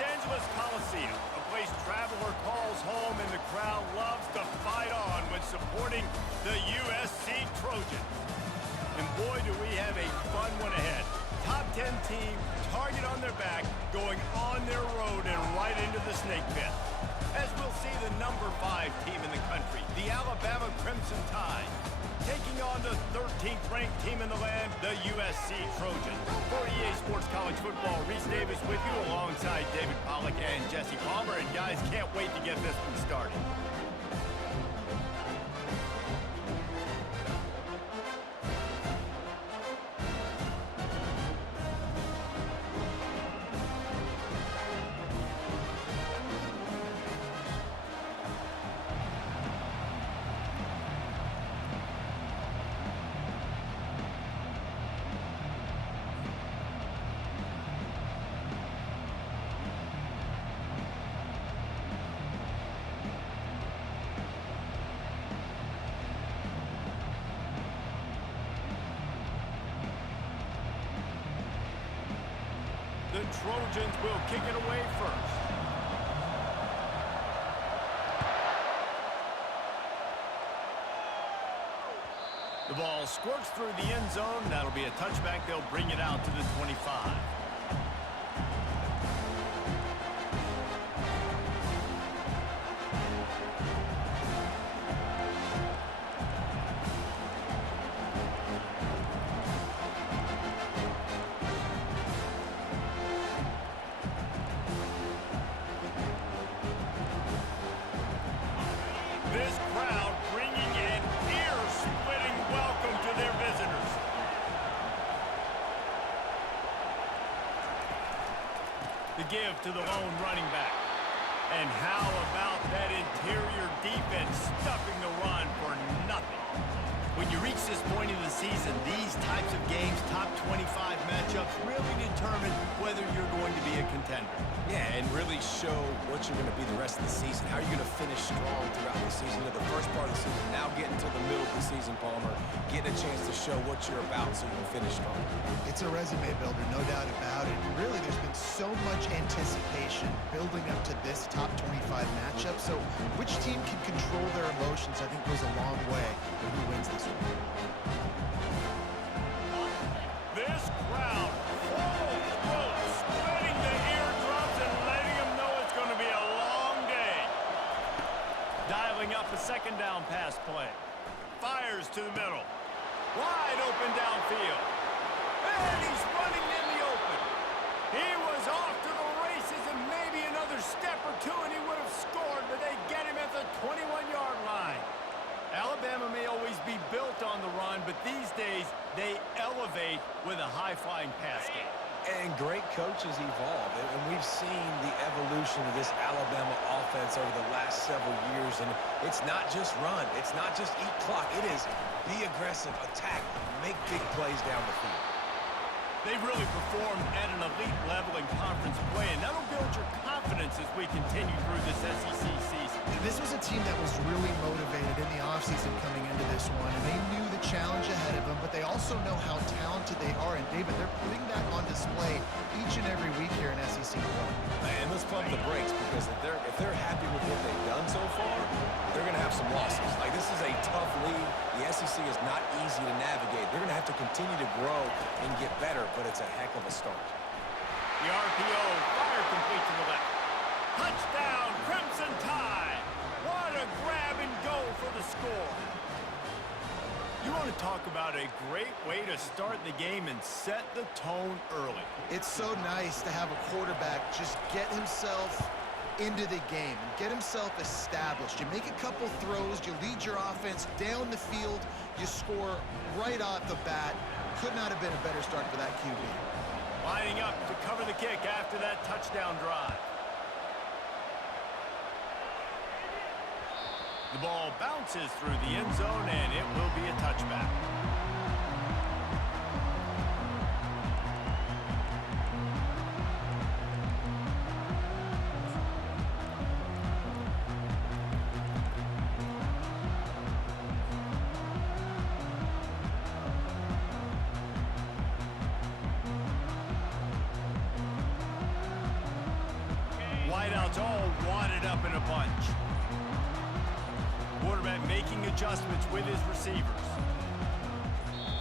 Angeles Coliseum, a place traveler calls home and the crowd loves to fight on when supporting the USC Trojans. And boy, do we have a fun one ahead. Top 10 team, target on their back, going on their road and right into the snake pit. As we'll see the number 5 team in the country, the Alabama Crimson Tide, taking on the 13th ranked team in the land, the USC Trojans. For EA Sports College Football, Reese Davis with you alongside David Pollack and Jesse Palmer. And guys, can't wait to get this one started. The Trojans will kick it away first. The ball squirts through the end zone. That'll be a touchback. They'll bring it out to the 25. This crowd bringing an ear-splitting welcome to their visitors. The give to the lone running back. And how about that interior defense stuffing the run for nothing? When you reach this point in the season, these types of games, top 25 matchups, really determine whether you're going to be a contender. Yeah, and really show what you're going to be the rest of the season. How are you going to finish strong throughout the season? To the first part of the season, now getting to the middle of the season, Palmer, getting a chance to show what you're about so you can finish strong. It's a resume builder, no doubt about it. And really, there's been so much anticipation building up to this top 25 matchup. So which team can control their emotions, I think, goes a long way in who wins this one. This crowd full throat, splitting the eardrums and letting them know it's going to be a long day. Dialing up a second down pass play. Fires to the middle. Wide open downfield. And he's running in the open. He was off to the races and maybe another step or two and he would have scored, but they get him at the 21-yard line. Alabama may always be built on the run, but these days they elevate with a high-flying pass game. And great coaches evolve, and we've seen the evolution of this Alabama offense over the last several years, and it's not just run, it's not just eat clock, it is be aggressive, attack, make big plays down the field. They've really performed at an elite level in conference play, and that'll build your confidence as we continue through this SEC season. This was a team that was really motivated in the offseason coming into this one, and they knew the challenge ahead of them, but they also know how talented they are. And, David, they're putting that on display each and every week here in SEC play. And let's pump the brakes, because if they're happy with what they've done so far, they're going to have some losses. Like, this is a tough league. The SEC is not easy to navigate. They're going to have to continue to grow and get better, but it's a heck of a start. The RPO, fire complete to the left. Touchdown, Crimson Tide. What a grab and go for the score. You want to talk about a great way to start the game and set the tone early. It's so nice to have a quarterback just get himself into the game and get himself established. You make a couple throws, you lead your offense down the field, you score right off the bat. Could not have been a better start for that QB. Lining up to cover the kick after that touchdown drive. The ball bounces through the end zone, and it will be a touchback. it's all wadded up in a bunch. Quarterback making adjustments with his receivers.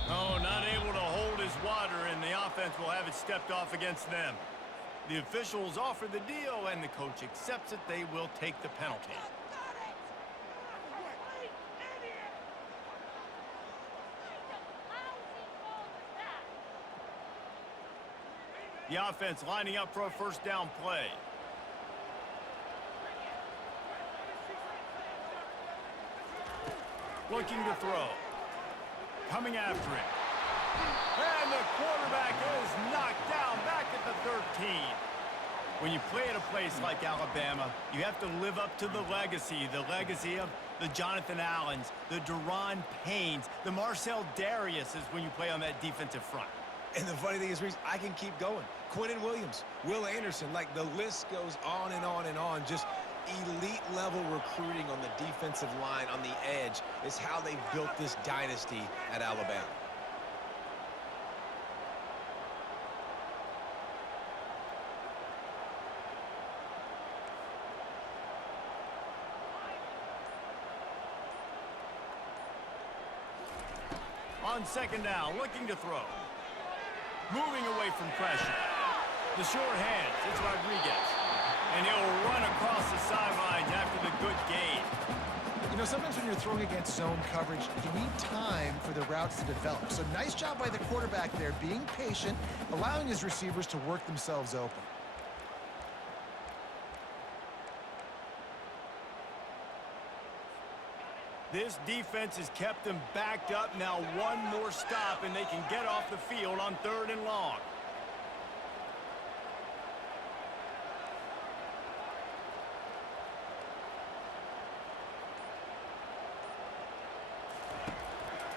Oh, not able to hold his water, and the offense will have it stepped off against them. The officials offer the deal, and the coach accepts it. They will take the penalty. The offense lining up for a first down play. Looking to throw. Coming after it. And the quarterback is knocked down back at the 13. When you play at a place like Alabama, you have to live up to the legacy of the Jonathan Allens, the Deron Paynes, the Marcel Dariuses when you play on that defensive front. And the funny thing is, Reese, I can keep going. Quentin Williams, Will Anderson, like the list goes on and on and on. Just elite level recruiting on the defensive line, on the edge, is how they built this dynasty at Alabama. On second down, looking to throw. Moving away from pressure. The short hands, it's Rodriguez. And he'll run across the sidelines after the good gain. You know, sometimes when you're throwing against zone coverage, you need time for the routes to develop. So nice job by the quarterback there, being patient, allowing his receivers to work themselves open. This defense has kept them backed up. Now one more stop, and they can get off the field on 3rd and long.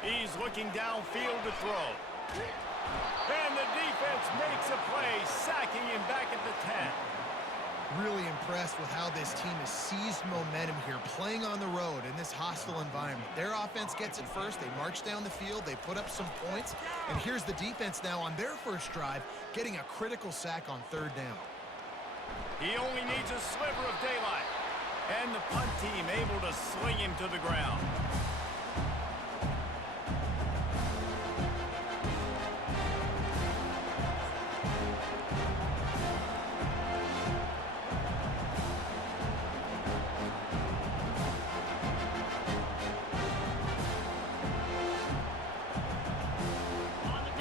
He's looking downfield to throw. And the defense makes a play, sacking him back at the 10. Really impressed with how this team has seized momentum here, playing on the road in this hostile environment. Their offense gets it first. They march down the field. They put up some points. And here's the defense now on their first drive, getting a critical sack on 3rd down. He only needs a sliver of daylight. And the punt team able to sling him to the ground.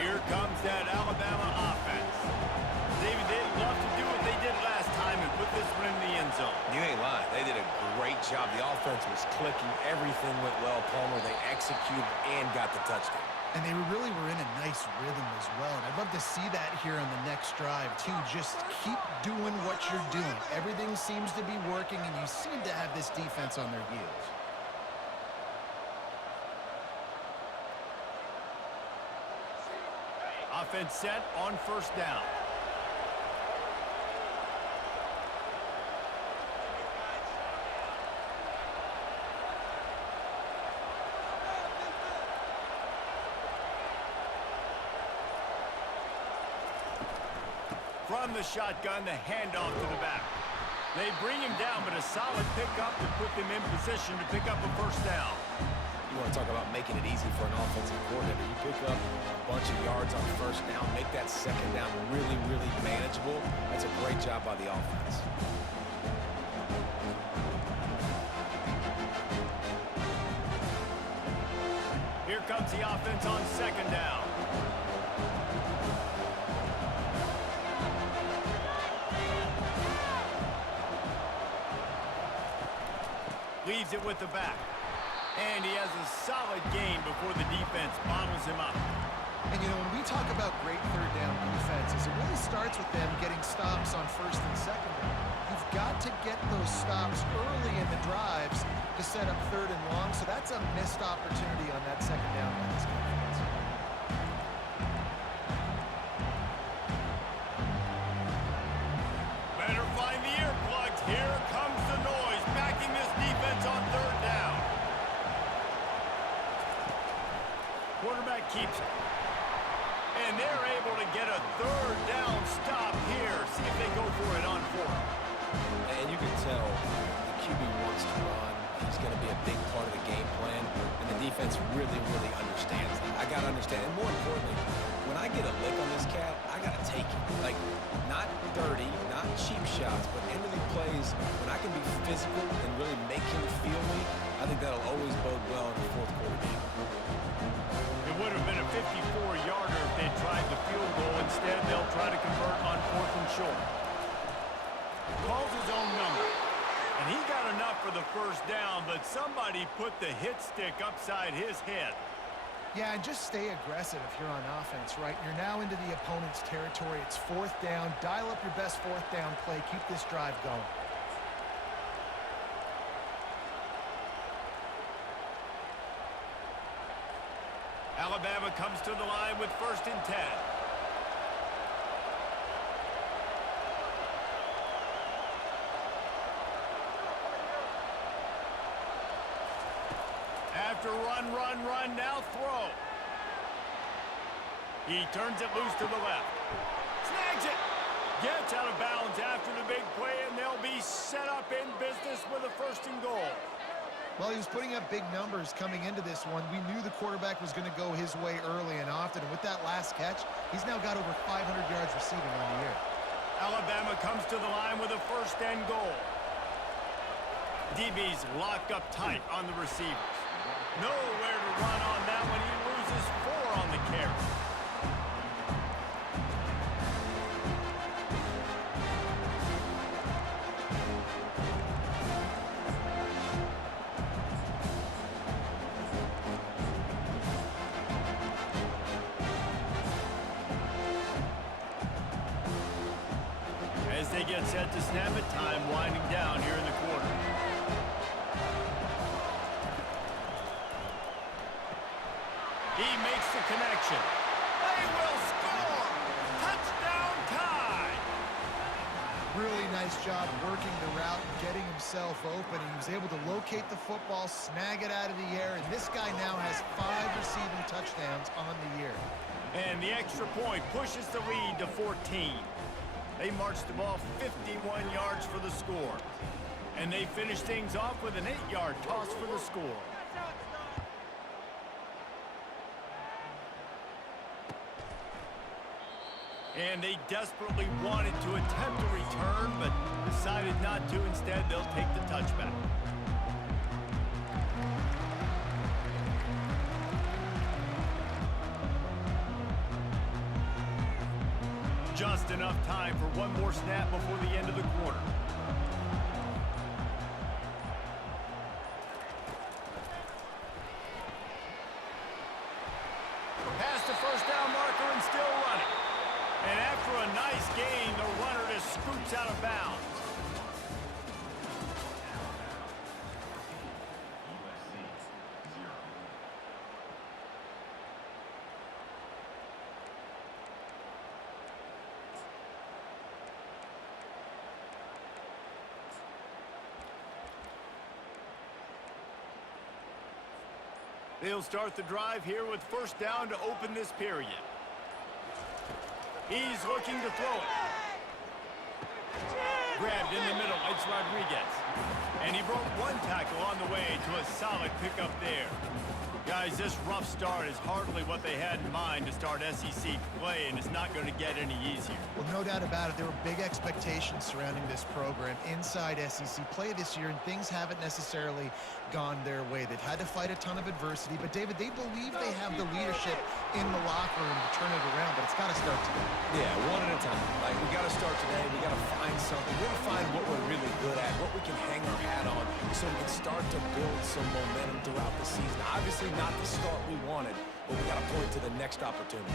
Here comes that Alabama offense. David, they'd love to do what they did last time and put this one in the end zone. You ain't lying. They did a great job. The offense was clicking. Everything went well, Palmer. They executed and got the touchdown. And they really were in a nice rhythm as well. And I'd love to see that here on the next drive, too. Just keep doing what you're doing. Everything seems to be working, and you seem to have this defense on their heels. Offense set on 1st down. From the shotgun, the handoff to the back. They bring him down, but a solid pickup to put them in position to pick up a 1st down. You want to talk about making it easy for an offensive coordinator. You pick up a bunch of yards on 1st down, make that 2nd down really, really manageable. That's a great job by the offense. Here comes the offense on 2nd down. Leaves it with the back. And he has a solid gain before the defense bottles him up. And, you know, when we talk about great 3rd down defenses, it really starts with them getting stops on 1st and 2nd down. You've got to get those stops early in the drives to set up 3rd and long, so that's a missed opportunity on that 2nd down by this defense. Better find the earplugs. Here comes the noise, backing this defense on 3rd down. Quarterback keeps it. And they're able to get a 3rd down stop here. See if they go for it on 4th. And you can tell the QB wants to run. He's going to be a big part of the game plan, and the defense really, really understands that. I got to understand, and more importantly, when I get a lick on this cat, I got to take it. Like, not dirty, not cheap shots, but end of the plays, when I can be physical and really make him feel me, I think that'll always bode well in the fourth quarter game. It would have been a 54-yarder if they tried the field goal. Instead, they'll try to convert on 4th and short. Calls his own number. And he got enough for the first down, but somebody put the hit stick upside his head. Yeah, and just stay aggressive if you're on offense, right? You're now into the opponent's territory. It's 4th down. Dial up your best 4th down play. Keep this drive going. Alabama comes to the line with 1st and 10. After run, now throw. He turns it loose to the left. Snags it. Gets out of bounds after the big play, and they'll be set up in business with a 1st and goal. Well, he was putting up big numbers coming into this one. We knew the quarterback was going to go his way early and often, and with that last catch, he's now got over 500 yards receiving on the year. Alabama comes to the line with a 1st and goal. DB's locked up tight on the receivers. Nowhere to run on that one. He loses 4 on the carry. As they get set to snap it, time winding down here in the quarter. He makes the connection. They will score! Touchdown tie! Really nice job working the route and getting himself open. He was able to locate the football, snag it out of the air, and this guy now has 5 receiving touchdowns on the year. And the extra point pushes the lead to 14. They marched the ball 51 yards for the score. And they finish things off with an 8-yard toss for the score. And they desperately wanted to attempt a return, but decided not to. Instead, they'll take the touchback. Just enough time for one more snap before the end of the quarter. Past the 1st down marker and still running. And after a nice gain, the runner just scoops out of bounds. They'll start the drive here with 1st down to open this period. He's looking to throw it. Grabbed in the middle, it's Rodriguez. And he broke 1 tackle on the way to a solid pickup there. Guys, this rough start is hardly what they had in mind to start SEC play, and it's not going to get any easier. Well, no doubt about it. There were big expectations surrounding this program inside SEC play this year, and things haven't necessarily gone their way. They've had to fight a ton of adversity, but David, they believe they have the leadership in the locker room to turn it around, but it's got to start today. Yeah, one at a time. Like, we got to start today. We got to find something. We got to find what we're really good at, what we can hang our hat on, so we can start to build some momentum throughout the season. Obviously, not the start we wanted, but we got to point to the next opportunity.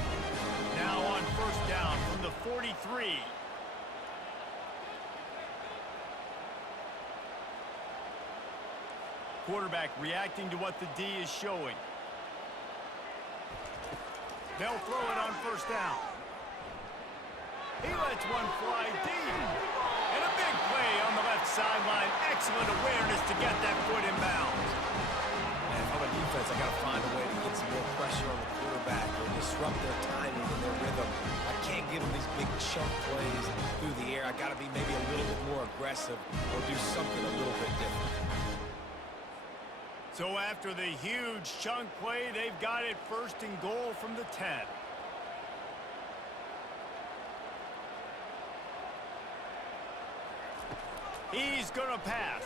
Now on 1st down from the 43. Quarterback reacting to what the D is showing. They'll throw it on 1st down. He lets one fly deep. And a big play on the left sideline. Excellent awareness to get that foot in bounds. And from a defense, I got to find a way to get some more pressure on the quarterback or disrupt their timing and their rhythm. I can't give them these big chunk plays through the air. I got to be maybe a little bit more aggressive or do something a little bit different. So after the huge chunk play, they've got it first and goal from the 10. He's going to pass.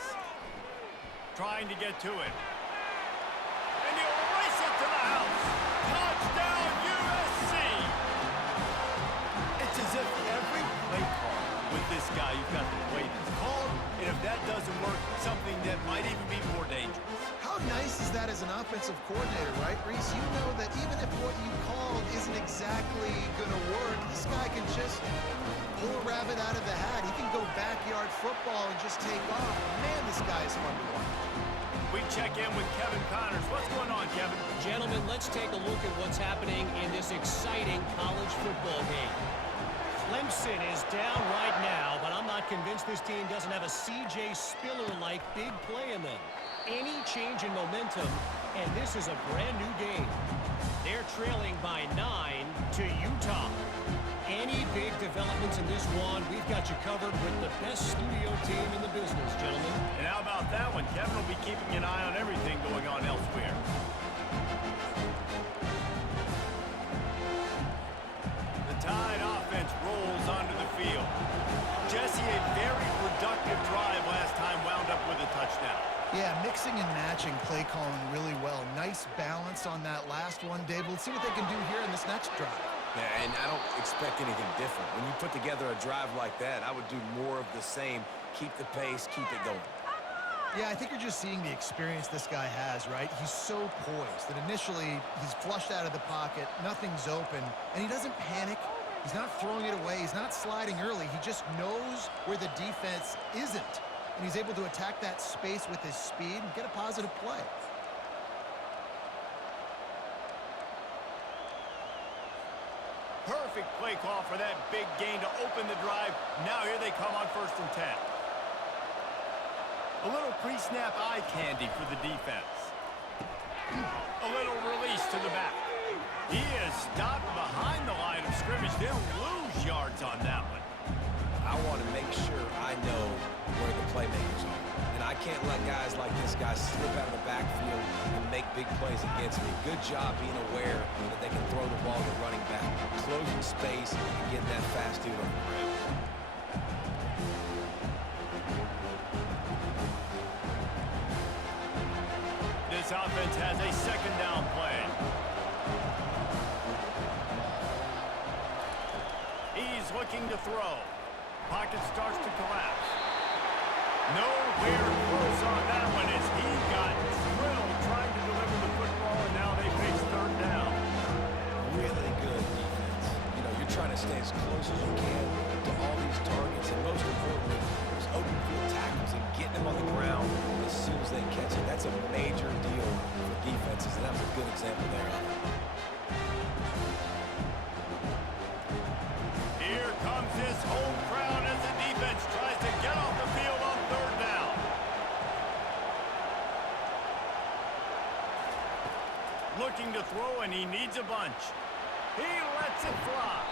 Trying to get to it. And he'll race it to the house. Touchdown, USC! It's as if every play call with this guy, you've got the play that's called, and if that doesn't work, something that might even be more dangerous. How nice is that as an offensive coordinator, right, Reese? You know that even if what you called isn't exactly going to work, this guy can just pull a rabbit out of the hat. He can go backyard football and just take off. Man, this guy is fun to watch. We check in with Kevin Connors. What's going on, Kevin? Gentlemen, let's take a look at what's happening in this exciting college football game. Clemson is down right now, but I'm not convinced this team doesn't have a C.J. Spiller-like big play in them. Any change in momentum, and this is a brand-new game. They're trailing by 9 to Utah. Any big developments in this one, we've got you covered with the best studio team in the business, gentlemen. And how about that one? Kevin will be keeping an eye on everything going on elsewhere. The Tide offense rolls onto the field. Jesse, a very productive drive last time, wound up with a touchdown. Yeah, mixing and matching play calling really well. Nice balance on that last one, Dave. Let's see what they can do here in this next drive. Yeah, and I don't expect anything different. When you put together a drive like that, I would do more of the same. Keep the pace, keep it going. Yeah, I think you're just seeing the experience this guy has, right? He's so poised that initially he's flushed out of the pocket, nothing's open, and he doesn't panic. He's not throwing it away. He's not sliding early. He just knows where the defense isn't, and he's able to attack that space with his speed and get a positive play. Perfect play call for that big gain to open the drive. Now here they come on 1st and 10. A little pre-snap eye candy for the defense. A little release to the back. He is stopped behind the line of scrimmage. They'll lose yards on that one. I want to make sure I know where the playmakers are. And I can't let guys like this guy slip out of the backfield and make big plays against me. Good job being aware that they can throw the ball to running back, closing space, and getting that fast dude on the grip. This offense has a 2nd down play. He's looking to throw. Pocket starts to collapse. Nowhere close on that one as he got drilled trying to deliver the football, and now they face 3rd down. Really good defense. You know, you're trying to stay as close as you can to all these targets, and most importantly, those open field tackles and getting them on the ground as soon as they catch it. That's a major deal for defenses, and that was a good example there of it. Here comes his home crowd as the defense tries to get off the field on 3rd down. Looking to throw, and he needs a bunch. He lets it fly.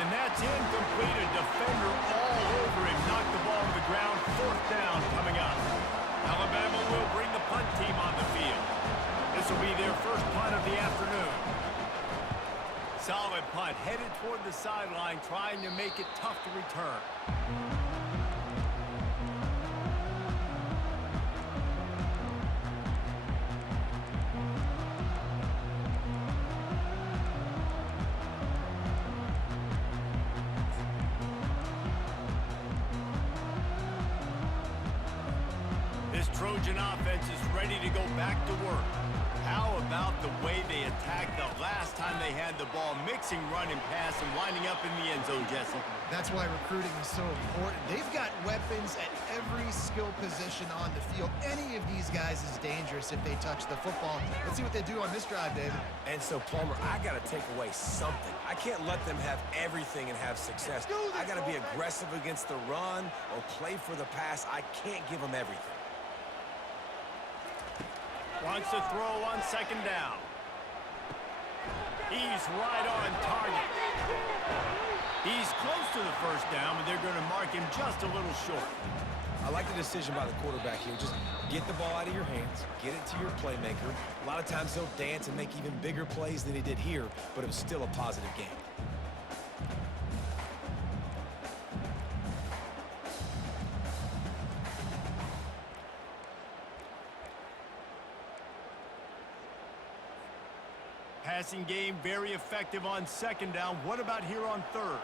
And that's incomplete. A defender all over him. Knocked the ball to the ground. 4th down coming up. Alabama will bring the punt team on the field. This will be their first punt of the afternoon. Solid punt, headed toward the sideline, trying to make it tough to return. This Trojan offense is ready to go back to work. How about the way they attacked the last time they had the ball, mixing run and pass and winding up in the end zone, Jesse? That's why recruiting is so important. They've got weapons at every skill position on the field. Any of these guys is dangerous if they touch the football. Let's see what they do on this drive, David. And so, Palmer, I got to take away something. I can't let them have everything and have success. I got to be aggressive against the run or play for the pass. I can't give them everything. Wants to throw on 2nd down. He's right on target. He's close to the first down, but they're going to mark him just a little short. I like the decision by the quarterback here. Just get the ball out of your hands, get it to your playmaker. A lot of times he'll dance and make even bigger plays than he did here, but it was still a positive game. Passing game very effective on second down. What about here on third?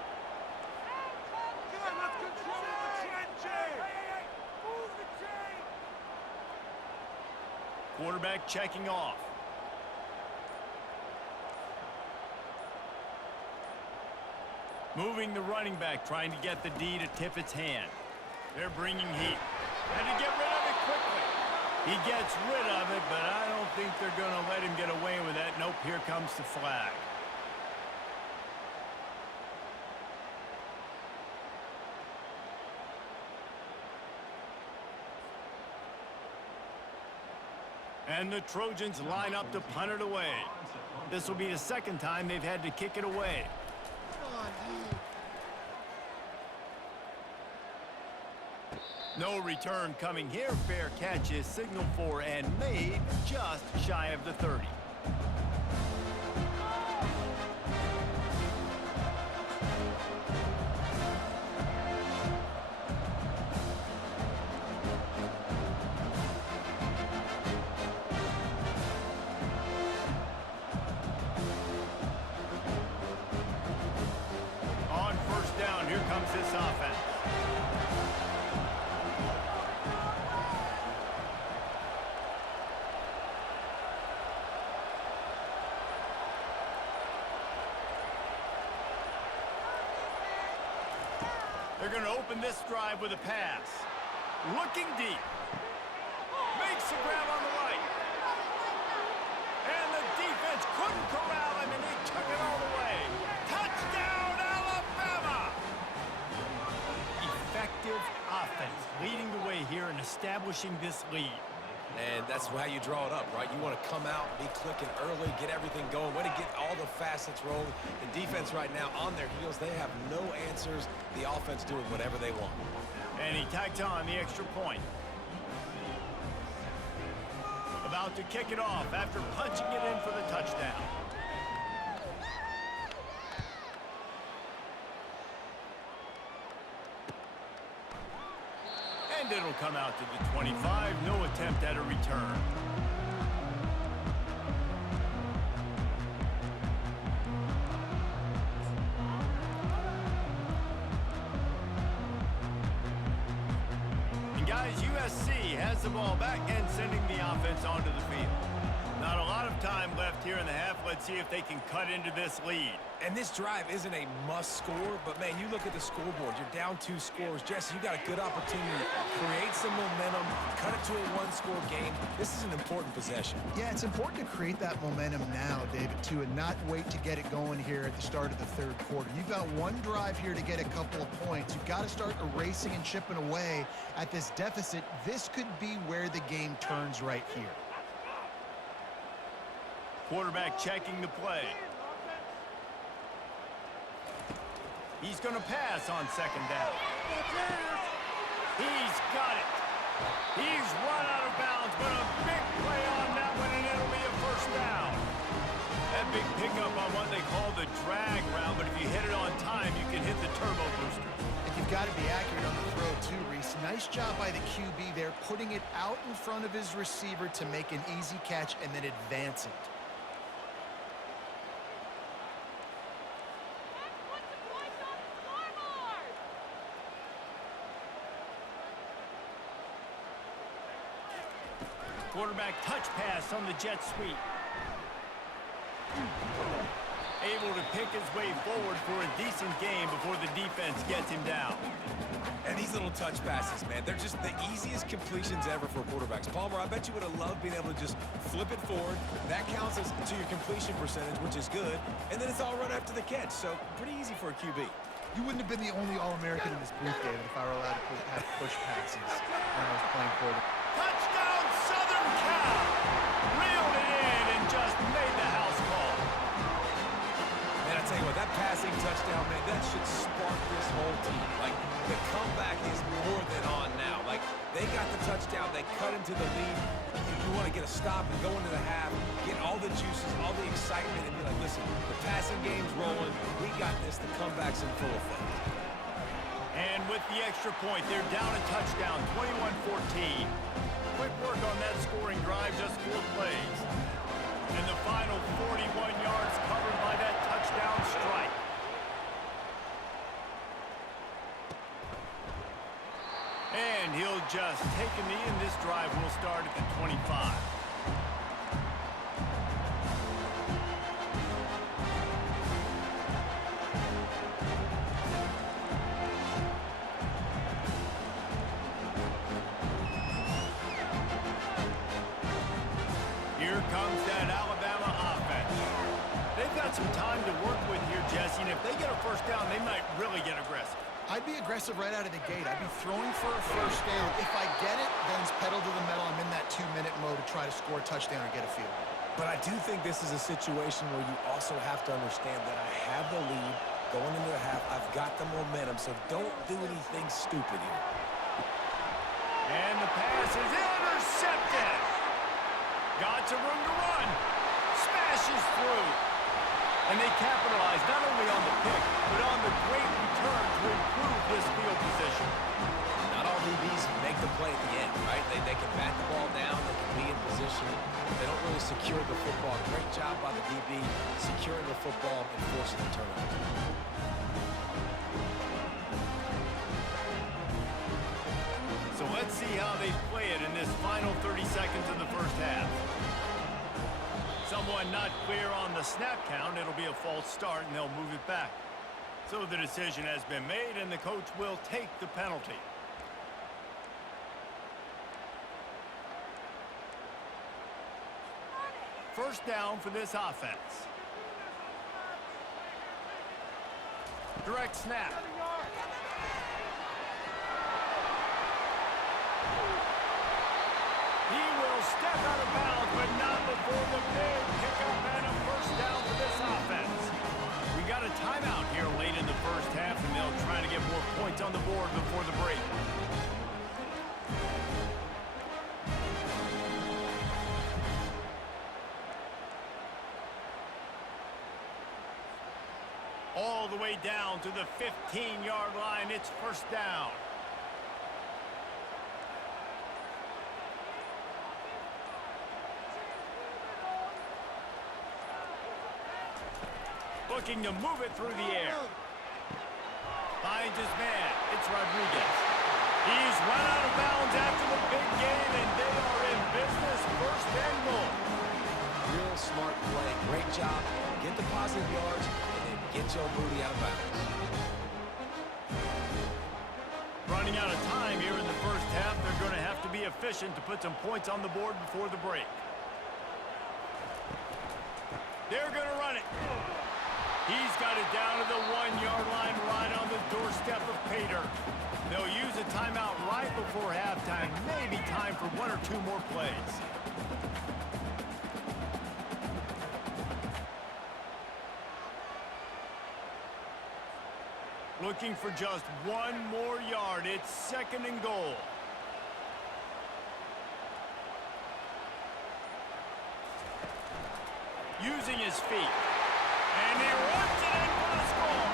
Quarterback checking off. Moving the running back, trying to get the D to tip its hand. They're bringing heat. And to get rid of it quickly. He gets rid of it, but I don't think they're going to let him get away with that. Nope, here comes the flag. And the Trojans line up to punt it away. This will be the second time they've had to kick it away. No return coming here. Fair catch is signaled for and made just shy of the 30. On first down, here comes this offense. They're going to open this drive with a pass. Looking deep. Makes the grab on the right. And the defense couldn't corral him, and he took it all the way. Touchdown, Alabama! Effective offense leading the way here and establishing this lead. And that's how you draw it up, right? You want to come out, be clicking early, get everything going, way to get all the facets rolling. The defense right now on their heels, they have no answers. The offense doing whatever they want. And he tacked on the extra point. About to kick it off after punching it in for the touchdown. And it'll come out to the 25. No attempt at a return. And guys, USC has the ball back and sending the offense onto the field. Not a lot of time left here in the half. Let's see if they can cut into this lead. And this drive isn't a must score, but man, you look at the scoreboard, you're down 2 scores. Jesse, you got a good opportunity to create some momentum, cut it to a 1-score game. This is an important possession. Yeah, it's important to create that momentum now, David, too, and not wait to get it going here at the start of the third quarter. You've got one drive here to get a couple of points. You've got to start erasing and chipping away at this deficit. This could be where the game turns right here. Quarterback checking the play. He's going to pass on second down. He's got it. He's run out of bounds, but a big play on that one, and it'll be a first down. That big pickup on what they call the drag route, but if you hit it on time, you can hit the turbo boosters. And you've got to be accurate on the throw, too, Reese. Nice job by the QB there, putting it out in front of his receiver to make an easy catch and then advance it. Quarterback touch pass on the jet sweep. Able to pick his way forward for a decent game before the defense gets him down. And these little touch passes, man, they're just the easiest completions ever for quarterbacks. Palmer, I bet you would have loved being able to just flip it forward. That counts as to your completion percentage, which is good. And then it's all run after the catch, so pretty easy for a QB. You wouldn't have been the only All-American in this booth, David, if I were allowed to have push passes when I was playing for them. Touchdown, Southern Cal! Reeled it in and just made the house call. tell you what, that passing touchdown, man, that should spark this whole team. Like, the comeback is more than on now. Like, they got the touchdown, they cut into the lead. You want to get a stop and go into the half, get all the juices, all the excitement, and be like, listen, the passing game's rolling. We got this. The comeback's in full effect. And with the extra point, they're down a touchdown, 21-14. Quick work on that scoring drive, just 4 plays. And the final 41 yards covered by that touchdown strike. And he'll just take a knee, and this drive will start at the 25. Here comes that Alabama offense. They've got some time to work with here, Jesse, and if they get a first down, they might really get aggressive. I'd be aggressive right out of the gate. I'd be throwing for a first down. If I get it, then it's pedal to the metal. I'm in that 2-minute mode to try to score a touchdown or get a field goal. But I do think this is a situation where you also have to understand that I have the lead going into the half. I've got the momentum, so don't do anything stupid here. And the pass is intercepted. Got some room to run. Smashes through. And they capitalize not only on the pick, but on the great return to improve this field position. Not all DBs make the play at the end, right? They can bat the ball down, they can be in position. They don't really secure the football. Great job by the DB securing the football and forcing the turnover. So let's see how they play it in this final 30 seconds of the first half. Someone not clear on the snap count. It'll be a false start, and they'll move it back. So the decision has been made, and the coach will take the penalty. First down for this offense. Direct snap. He will step out of bounds, but not before the big pickup and a first down for this offense. We got a timeout here late in the first half, and they'll try to get more points on the board before the break. All the way down to the 15-yard line. It's first down. Looking to move it through the air. Finds his man. It's Rodriguez. He's run out of bounds after the big game, and they are in business. First and goal. Real smart play. Great job. Get the positive yards, and then get your booty out of bounds. Running out of time here in the first half. They're going to have to be efficient to put some points on the board before the break. They're going to run it. He's got it down to the 1-yard line right on the doorstep of Pater. They'll use a timeout right before halftime. Maybe time for 1 or 2 more plays. Looking for just 1 more yard. It's second and goal. Using his feet. And he runs it in for the score.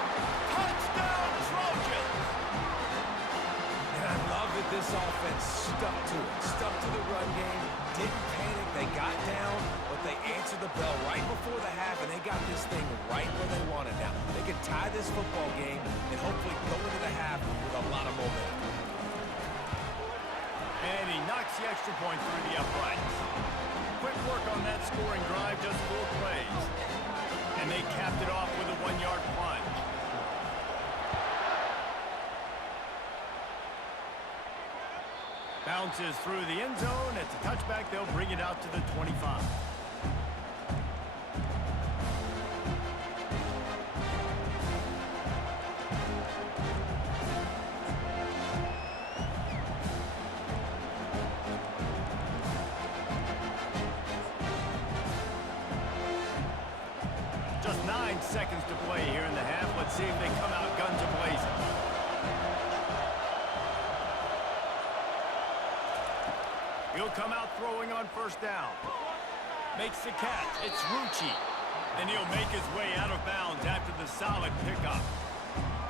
Touchdown, Trojans! And I love that this offense stuck to it. Stuck to the run game. Didn't panic. They got down, but they answered the bell right before the half, and they got this thing right where they want it now. They can tie this football game and hopefully go into the half with a lot of momentum. And he knocks the extra point through the uprights. Quick work on that scoring drive, just 4 plays. And they capped it off with a 1-yard plunge. Bounces through the end zone. It's a touchback. They'll bring it out to the 25. Just 9 seconds to play here in the half. Let's see if they come out guns a-blazing. He'll come out throwing on first down. Makes the catch. It's Rucci. And he'll make his way out of bounds after the solid pickup.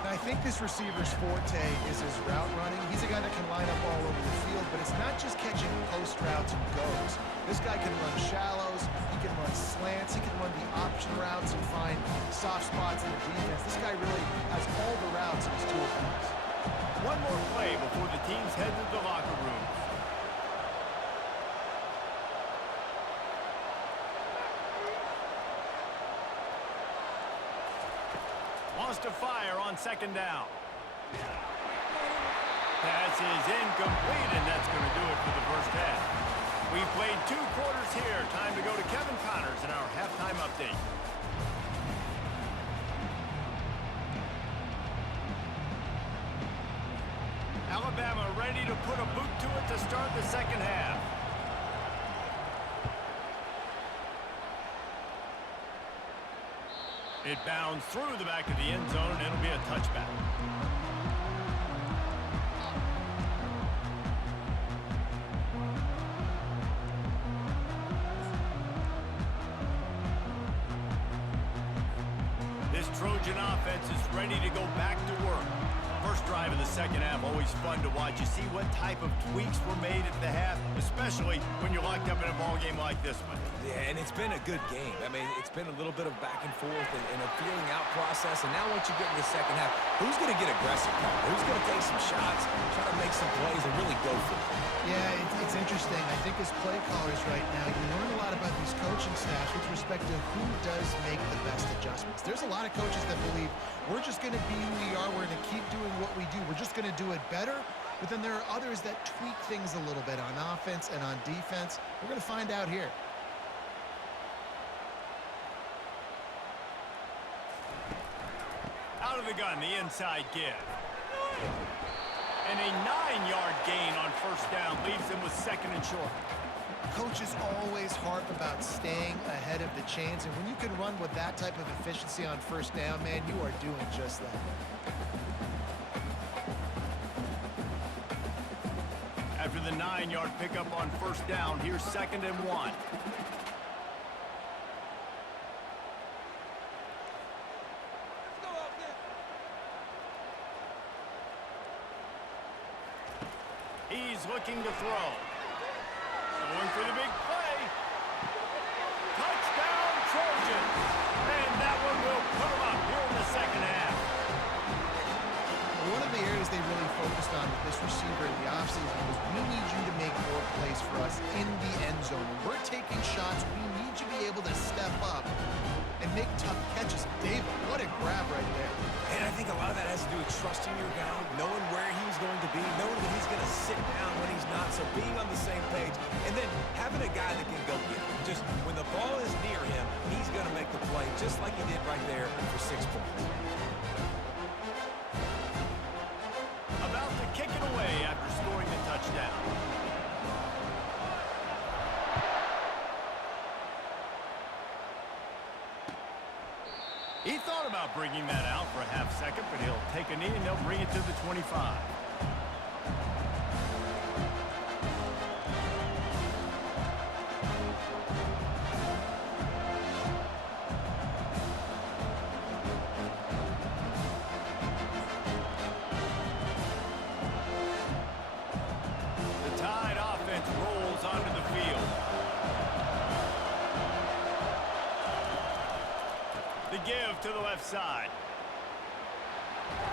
I think this receiver's forte is his route running. He's a guy that can line up all over the field, but it's not just catching post routes and goes. This guy can run shallows, he can run slants, he can run the option routes and find soft spots in the defense. This guy really has all the routes in his toolbox. One more play before the teams head to the locker rooms. Wants to fire on second down. Pass is incomplete, and that's going to do it for the first half. We've played 2 quarters here. Time to go to Kevin Connors in our halftime update. Alabama ready to put a boot to it to start the second half. It bounds through the back of the end zone, and it'll be a touchback. This Trojan offense is ready to go back to work. First drive of the second half, always fun to watch. You see what type of tweaks were made at the half, especially when you're locked up in a ball game like this one. Yeah, and it's been a good game. I mean, it's been a little bit of back and forth and a feeling out process. And now once you get in the second half, who's going to get aggressive, Carl? Who's going to take some shots, try to make some plays, and really go for it? Yeah, it's interesting. I think as play callers right now, you learn a lot about these coaching staffs with respect to who does make the best adjustments. There's a lot of coaches that believe we're just going to be who we are. We're going to keep doing what we do. We're just going to do it better. But then there are others that tweak things a little bit on offense and on defense. We're going to find out here. Out of the gun, the inside give. And a 9-yard gain on first down leaves them with second and short. Coaches always harp about staying ahead of the chains, and when you can run with that type of efficiency on first down, man, you are doing just that. After the 9-yard pickup on first down, here's second and 1. He's looking to throw. Going for the big play. Touchdown, Trojans. And that one will put them up here in the second half. One of the areas they really focused on with this receiver in the offseason was we need you to make more plays for us in the end zone. When we're taking shots, we need you to be able to step up and make tough catches. David, what a grab right there. And I think a lot of that has to do with trusting your guy, knowing where he's going to be, knowing that he's going to sit down when he's not, so being on the same page, and then having a guy that can go get it. Just when the ball is near him, he's going to make the play, just like he did right there for 6 points. About to kick it away after scoring the touchdown. He thought about bringing that out for a half second, but he'll take a knee and they'll bring it to the 25. The Tide offense rolls onto the field. The give to the left side.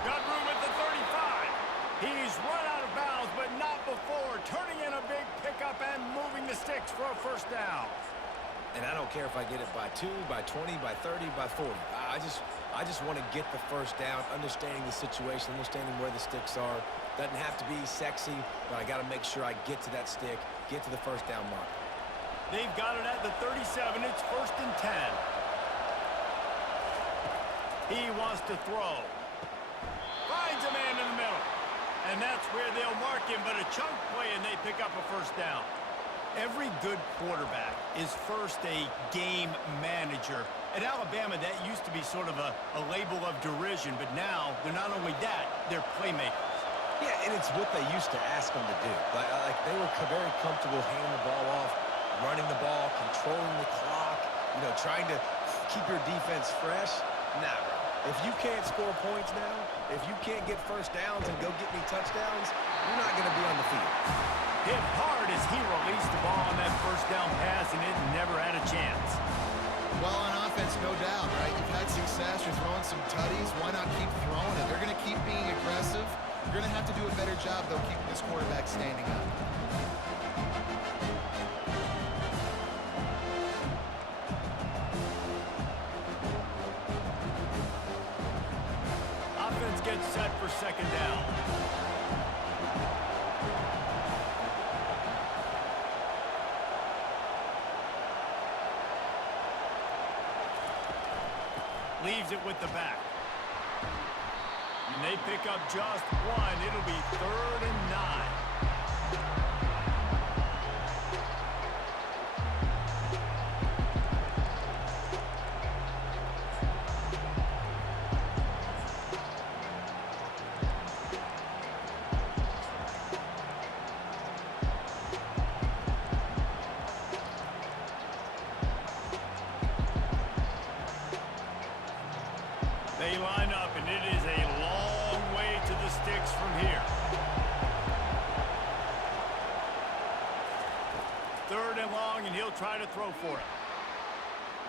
Got room at the 35. He's run out of bounds, but not before turning in a big pickup and moving the sticks for a first down. And I don't care if I get it by 2, by 20, by 30, by 40. I just want to get the first down, understanding the situation, understanding where the sticks are. Doesn't have to be sexy, but I got to make sure I get to that stick, get to the first down mark. They've got it at the 37. It's first and 10. He wants to throw. Finds a man in the middle. And that's where they'll mark him, but a chunk play and they pick up a first down. Every good quarterback is first a game manager. At Alabama, that used to be sort of a label of derision, but now they're not only that, they're playmakers. Yeah, and it's what they used to ask them to do. Like they were very comfortable handing the ball off, running the ball, controlling the clock, trying to keep your defense fresh. Nah, if you can't score points now, if you can't get first downs and go get me touchdowns, you're not going to be on the field. Hit hard as he released the ball on that first down pass, and it never had a chance. Well, on offense, no doubt, right? You've had success. You're throwing some tutties. Why not keep throwing it? They're going to keep being aggressive. You're going to have to do a better job, though, keeping this quarterback standing up. Offense gets set for second down. Leaves it with the back. And they pick up just one. It'll be 3rd and 9. They line up, and it is a long way to the sticks from here. 3rd and long, and he'll try to throw for it.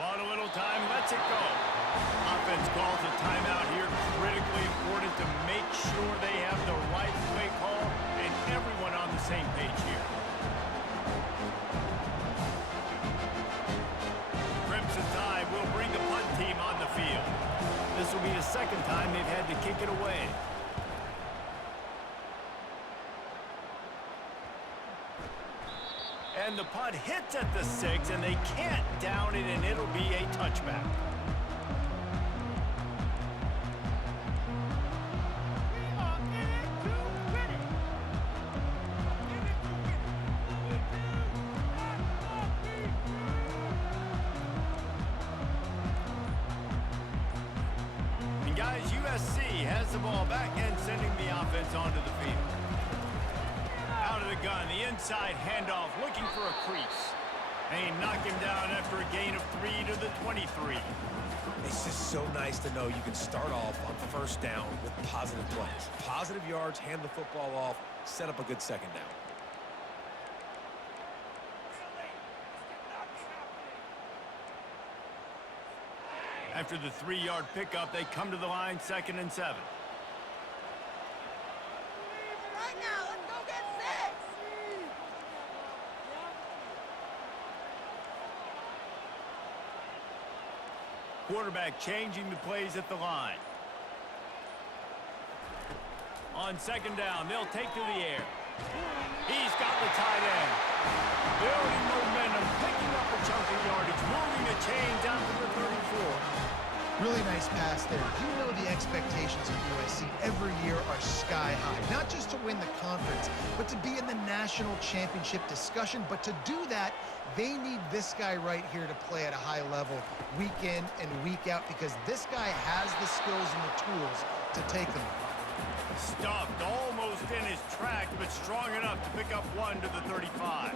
Bought a little time, lets it go. Offense calls a timeout here. Critically important to make sure they have the right play call and everyone on the same page here. Crimson Tide will bring the punt team on the field. This will be the second time they've had to kick it away. And the punt hits at the 6, and they can't down it, and it'll be a touchback. And guys, USC has the ball back and sending the offense onto the field. Out of the gun, the inside handoff, looking for a crease. They knock him down after a gain of 3 to the 23. It's just so nice to know you can start off on first down with positive plays. Positive yards, hand the football off, set up a good second down. After the 3-yard pickup, they come to the line, 2nd and 7. Right now, let's go get 6. Quarterback changing the plays at the line. On 2nd down, they'll take to the air. He's got the tight end. Building momentum, picking up a chunk of yardage, moving the chain down to the 34. Really nice pass there. You know the expectations of USC every year are sky high. Not just to win the conference, but to be in the national championship discussion. But to do that, they need this guy right here to play at a high level week in and week out, because this guy has the skills and the tools to take them. Stuffed almost in his track, but strong enough to pick up 1 to the 35.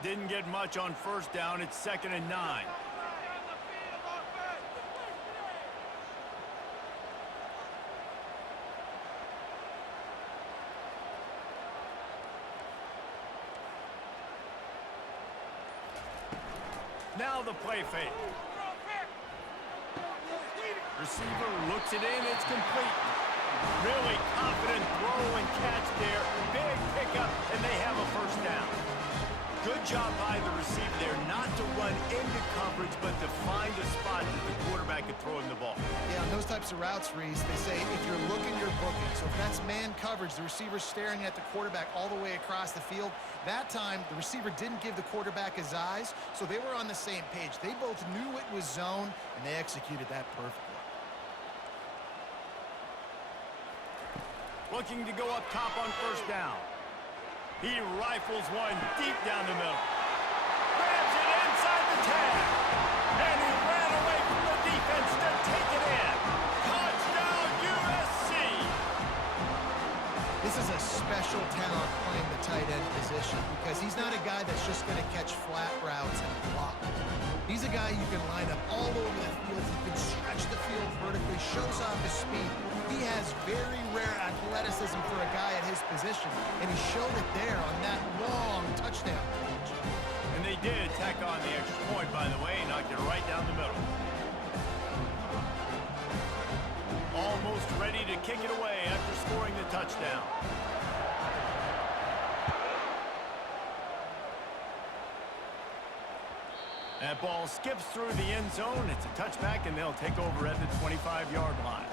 Didn't get much on first down. It's 2nd and 9. Now the play fake. Receiver looks it in. It's complete. Really confident throw and catch there. Big pickup, and they have a first down. Good job by the receiver there, not to run into coverage, but to find a spot that the quarterback could throw him the ball. Yeah, on those types of routes, Reese, they say if you're looking, you're booking. So if that's man coverage, the receiver's staring at the quarterback all the way across the field. That time, the receiver didn't give the quarterback his eyes, so they were on the same page. They both knew it was zone, and they executed that perfectly. Looking to go up top on first down. He rifles one deep down the middle. Grabs it inside the 10. And he ran away from the defense to take it in. Touchdown, USC! This is a special talent playing the tight end position because he's not a guy that's just going to catch flat routes and block. He's a guy you can line up all over the field. He can stretch the field vertically, shows off his speed. He has very rare athleticism for a guy at his position, and he showed it there on that long touchdown catch. And they did tack on the extra point, by the way, knocked it right down the middle. Almost ready to kick it away after scoring the touchdown. That ball skips through the end zone. It's a touchback, and they'll take over at the 25-yard line.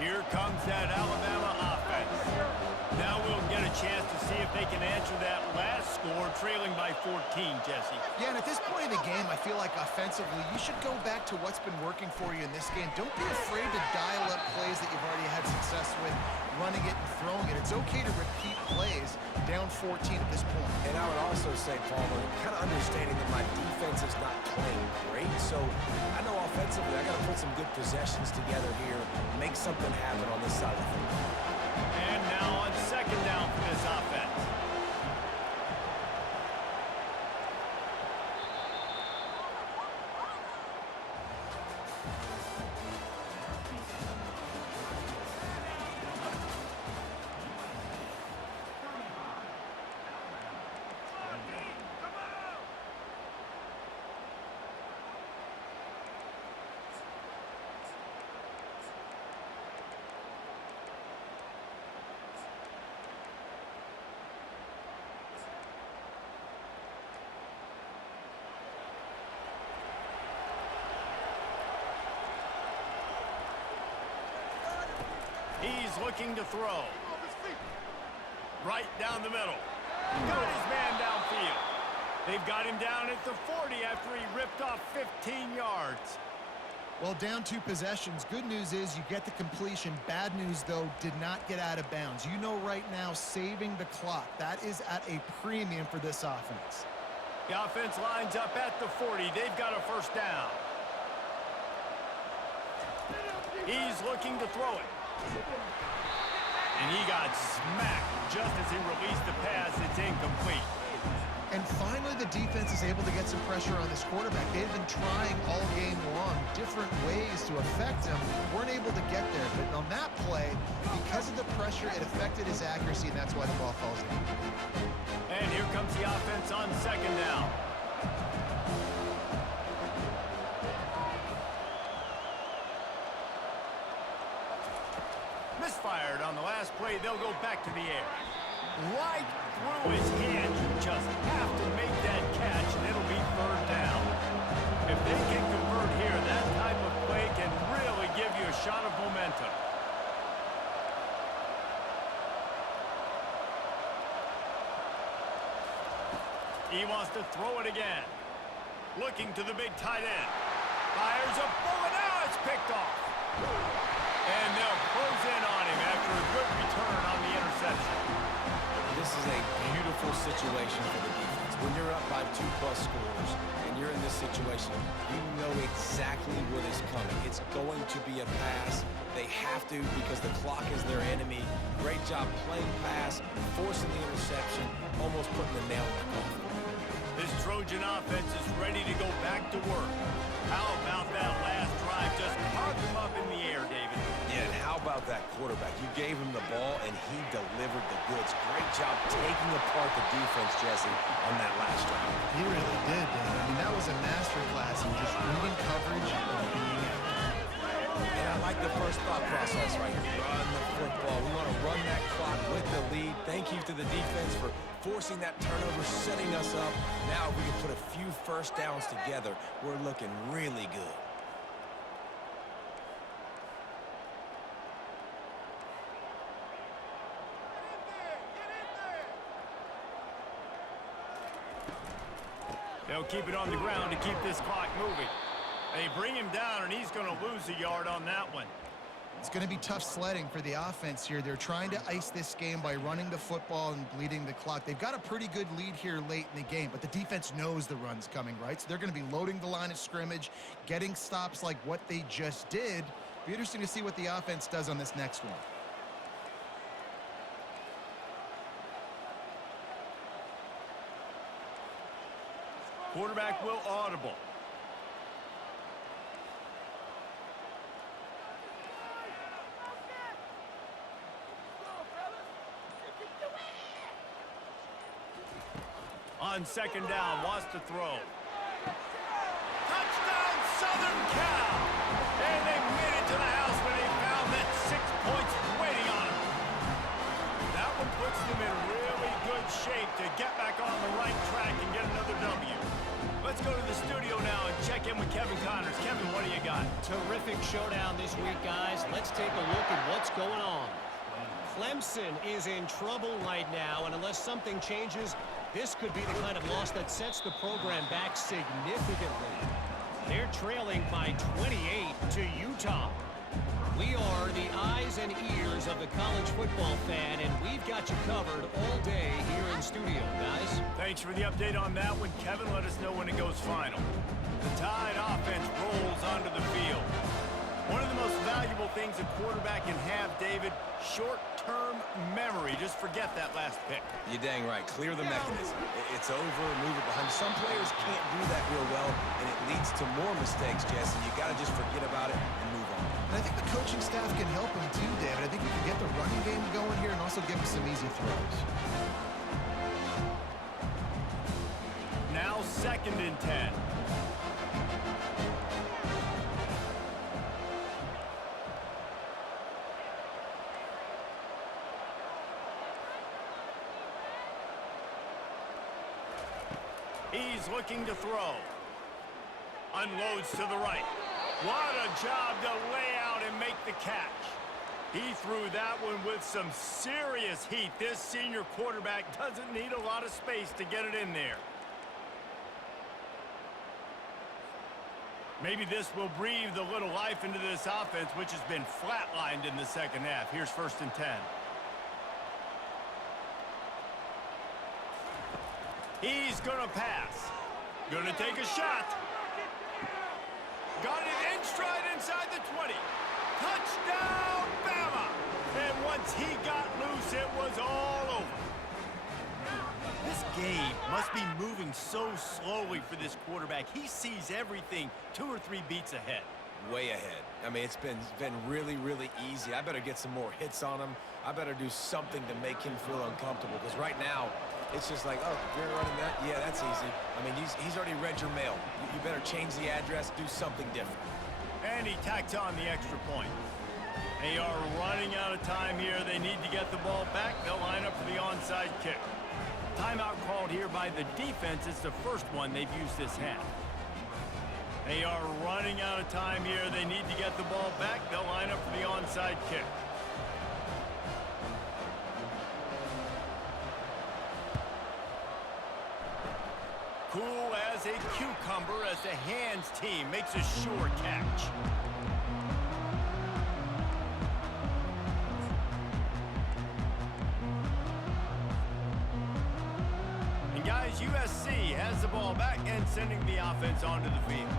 Here comes that Alabama offense. Now we'll get a chance to see if they can answer that last score, trailing by 14, Jesse. Yeah, and at this point in the game, I feel like offensively, you should go back to what's been working for you in this game. Don't be afraid to dial up plays that you've already had success with, running it and throwing it. It's okay to repeat plays down 14 at this point. And I would also say, Palmer, kind of understanding that my defense is not playing great, so I know offensively I got to put some good possessions together here, make something happen on this side of the field. And now on second down for this offense. He's looking to throw. Right down the middle. Got his man downfield. They've got him down at the 40 after he ripped off 15 yards. Well, down 2 possessions. Good news is you get the completion. Bad news, though, did not get out of bounds. You know right now, saving the clock. That is at a premium for this offense. The offense lines up at the 40. They've got a first down. He's looking to throw it. And he got smacked just as he released the pass. It's incomplete. And finally, the defense is able to get some pressure on this quarterback. They've been trying all game long different ways to affect him. Weren't able to get there. But on that play, because of the pressure, it affected his accuracy, and that's why the ball falls in. And here comes the offense on second down. Misfired on the last play. They'll go back to the air. Right through his hand. You just have to make that catch, and it'll be third down. If they can convert here, that type of play can really give you a shot of momentum. He wants to throw it again. Looking to the big tight end. Fires a bullet. Now it's picked off. And they'll close in on him after a good return on the interception. This is a beautiful situation for the defense. When you're up by 2+ scores and you're in this situation, you know exactly what is coming. It's going to be a pass. They have to because the clock is their enemy. Great job playing pass, forcing the interception, almost putting the nail in the coffin. This Trojan offense is ready to go back to work. How about that last drive? Just carved them up in the air, David. Yeah, and how about that quarterback? You gave him the ball, and he delivered the goods. Great job taking apart the defense, Jesse, on that last drive. He really did, Dan. I mean, that was a masterclass in just reading coverage and being accurate. And I like the first thought process right here. Run the football. We want to run that clock with the lead. Thank you to the defense for forcing that turnover, setting us up. Now, if we can put a few first downs together, we're looking really good. They'll keep it on the ground to keep this clock moving. They bring him down, and he's going to lose a yard on that one. It's going to be tough sledding for the offense here. They're trying to ice this game by running the football and bleeding the clock. They've got a pretty good lead here late in the game, but the defense knows the run's coming, right? So they're going to be loading the line of scrimmage, getting stops like what they just did. Be interesting to see what the offense does on this next one. Quarterback will audible. On second down, wants to throw. Touchdown, Southern Cal! And they made it to the house when they found that 6 points waiting on them. That one puts them in really good shape to get back on the right track and get another W. Let's go to the studio now and check in with Kevin Connors. Kevin, what do you got? Terrific showdown this week, guys. Let's take a look at what's going on. Clemson is in trouble right now, and unless something changes, this could be the kind of loss that sets the program back significantly. They're trailing by 28 to Utah. We are the eyes and ears of the college football fan, and we've got you covered all day here in studio, guys. Thanks for the update on that one, Kevin. Let us know when it goes final. The Tide offense rolls onto the field. One of the most valuable things a quarterback can have, David, short-term memory. Just forget that last pick. You're dang right. Clear the mechanism. It's over, move it behind. Some players can't do that real well, and it leads to more mistakes, Jesse. You got to just forget about it and move on. And I think the coaching staff can help him too, David. I think we can get the running game going here and also give him some easy throws. Now 2nd and 10. He's looking to throw. Unloads to the right. What a job to lay out and make the catch. He threw that one with some serious heat. This senior quarterback doesn't need a lot of space to get it in there. Maybe this will breathe a little life into this offense, which has been flatlined in the second half. Here's 1st and 10. He's going to pass. Going to take a shot. Got it in stride inside the 20. Touchdown, Bama! And once he got loose, it was all over. This game must be moving so slowly for this quarterback. He sees everything 2 or 3 beats ahead. Way ahead. I mean, it's been really, really easy. I better get some more hits on him. I better do something to make him feel uncomfortable, because right now, it's just like, oh, you're running that? Yeah, that's easy. I mean, he's already read your mail. You better change the address, do something different. And he tacks on the extra point. They are running out of time here. They need to get the ball back. They'll line up for the onside kick. Timeout called here by the defense. It's the first one they've used this half. They are running out of time here. They need to get the ball back. They'll line up for the onside kick. Cool as a cucumber as the hands team makes a sure catch. And guys, USC has the ball back and sending the offense onto the field.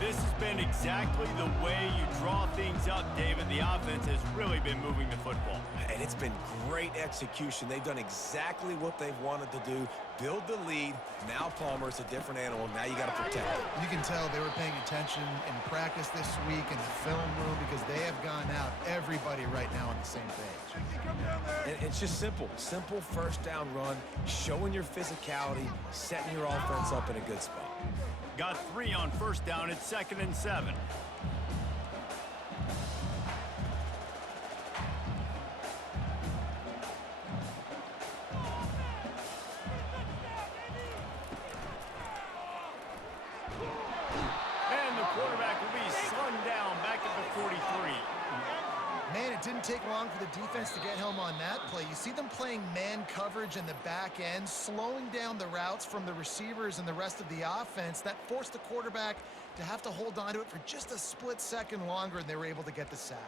This has been exactly the way you draw things up, David. The offense has really been moving the football. And it's been great execution. They've done exactly what they've wanted to do. Build the lead. Now Palmer's a different animal. Now you got to protect it. You can tell they were paying attention in practice this week in the film room because they have gone out, everybody right now on the same page. And it's just simple. Simple first down run, showing your physicality, setting your offense up in a good spot. Got 3 on first down. It's 2nd and 7. And the quarterback will be slung down back at the 43. Man, it didn't take long for the defense to get home on that play. You see them playing man coverage in the back end, slowing down the routes from the receivers and the rest of the offense. That forced the quarterback to have to hold on to it for just a split second longer, and they were able to get the sack.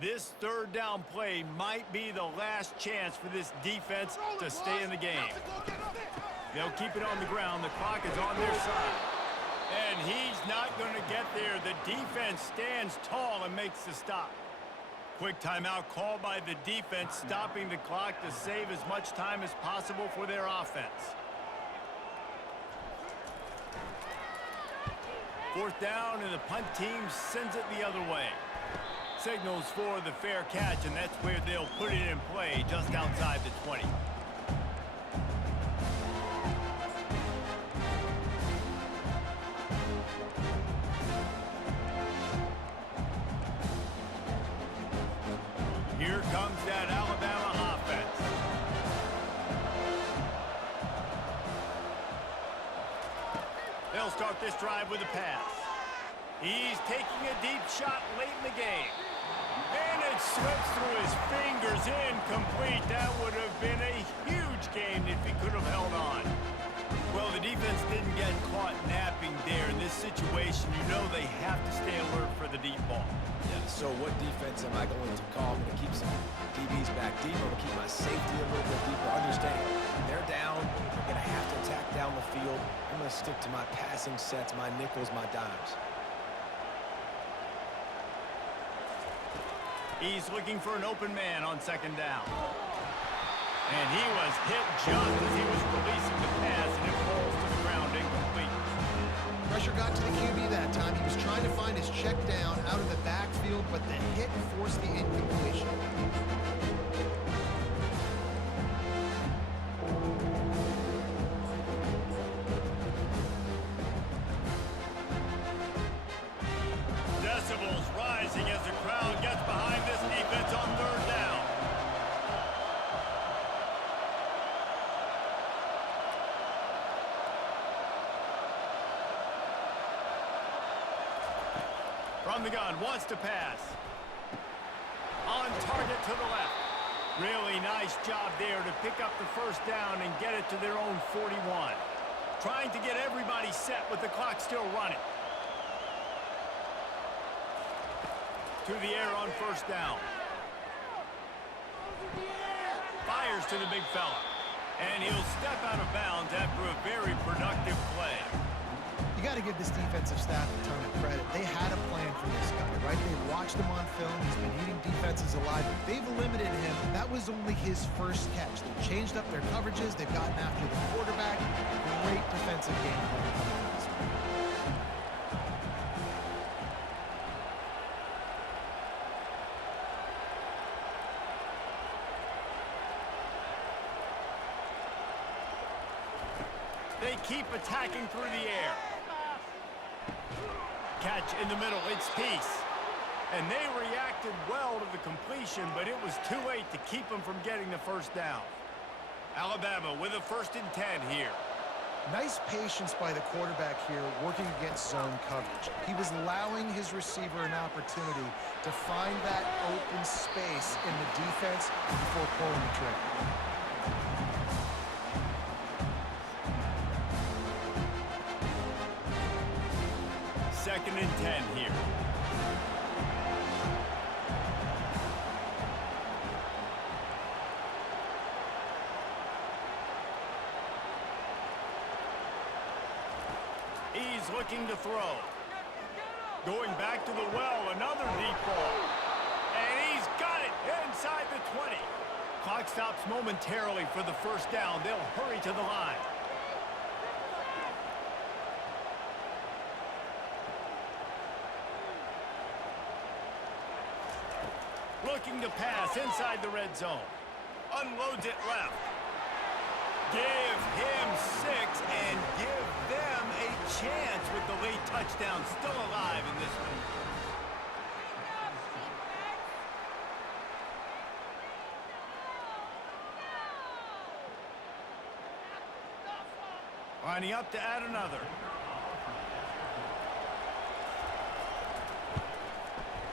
This third down play might be the last chance for this defense to stay in the game. They'll keep it on the ground. The clock is on their side. And he's not going to get there. The defense stands tall and makes the stop. Quick timeout called by the defense, stopping the clock to save as much time as possible for their offense. 4th down, and the punt team sends it the other way. Signals for the fair catch, and that's where they'll put it in play, just outside the 20. Here comes that Alabama offense. They'll start this drive with a pass. He's taking a deep shot late in the game. And it slips through his fingers, incomplete. That would have been a huge game if he could have held on. Well, the defense didn't get caught napping there. In this situation, you know they have to stay alert for the deep ball. Yeah, so what defense am I going to call? I'm going to keep some DBs back deep. I'm going to keep my safety a little bit deeper. Understanding they're down. They're going to have to attack down the field. I'm going to stick to my passing sets, my nickels, my dimes. He's looking for an open man on 2nd down. And he was hit just as he was releasing the pass, and it falls to the ground incomplete. Pressure got to the QB that time. He was trying to find his check down out of the backfield, but the hit forced the incompletion. Decibels rising as the crowd gets behind this defense on 3rd down. From the gun, wants to pass. On target to the left. Really nice job there to pick up the 1st down and get it to their own 41. Trying to get everybody set with the clock still running. To the air on 1st down. Fires to the big fella. And he'll step out of bounds after a very productive play. You got to give this defensive staff a ton of credit. They had a plan for this guy, right? They watched him on film. He's been eating defenses alive. They've limited him. That was only his first catch. They've changed up their coverages. They've gotten after the quarterback. Great defensive game plan coming from this one. They keep attacking through the air. Catch in the middle, it's Peace. And they reacted well to the completion, but it was too late to keep them from getting the 1st down. Alabama with a 1st and 10 here. Nice patience by the quarterback here working against zone coverage. He was allowing his receiver an opportunity to find that open space in the defense before pulling the trigger. 2nd and 10 here. He's looking to throw. Going back to the well, another deep ball. And he's got it inside the 20. Clock stops momentarily for the first down. They'll hurry to the line. Looking to pass inside the red zone. Unloads it left. Give him 6 and give them a chance with the late touchdown still alive in this one. Lining up to add another.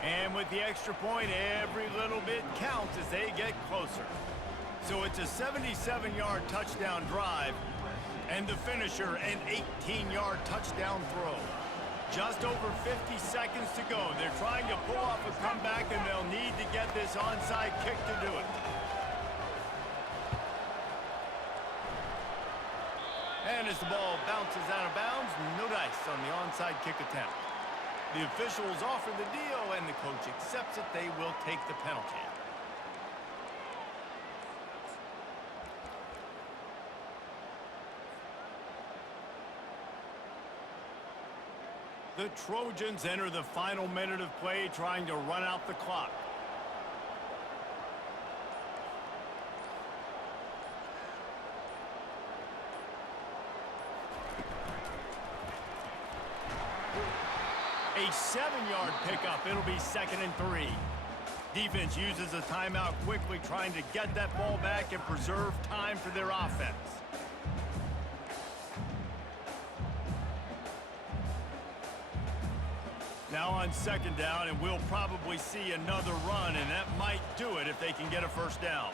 And with the extra point, every little bit counts as they get closer. So it's a 77-yard touchdown drive, and the finisher, an 18-yard touchdown throw. Just over 50 seconds to go. They're trying to pull off a comeback, and they'll need to get this onside kick to do it. And as the ball bounces out of bounds, no dice on the onside kick attempt. The officials offer the deal, and the coach accepts it. They will take the penalty. The Trojans enter the final minute of play, trying to run out the clock. A 7-yard pickup. It'll be 2nd and 3. Defense uses a timeout quickly, trying to get that ball back and preserve time for their offense. Now on 2nd down, and we'll probably see another run, and that might do it if they can get a first down.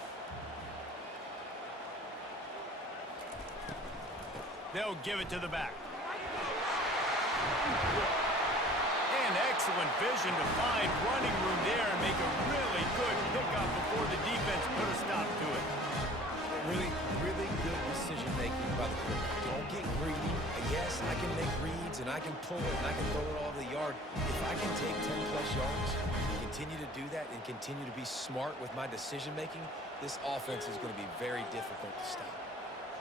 They'll give it to the back. And excellent vision to find running room there and make a really good pickup before the defense put a stop to it. Really good decision-making by the quarterback. Don't get greedy. Yes, I can make reads, and I can pull it, and I can throw it all over the yard. If I can take 10-plus yards and continue to do that and continue to be smart with my decision-making, this offense is going to be very difficult to stop.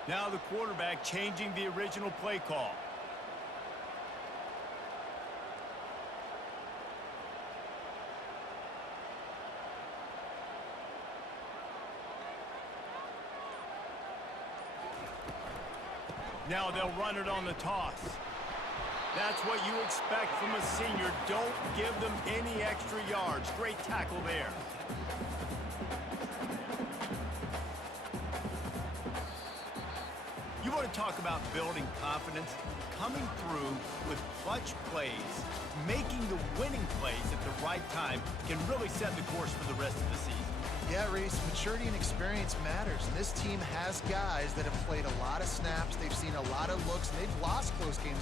Now the quarterback changing the original play call. Now they'll run it on the toss. That's what you expect from a senior. Don't give them any extra yards. Great tackle there. You want to talk about building confidence? Coming through with clutch plays, making the winning plays at the right time can really set the course for the rest of the season. Yeah, Reese, maturity and experience matters, and this team has guys that have played a lot of snaps, they've seen a lot of looks, and they've lost close games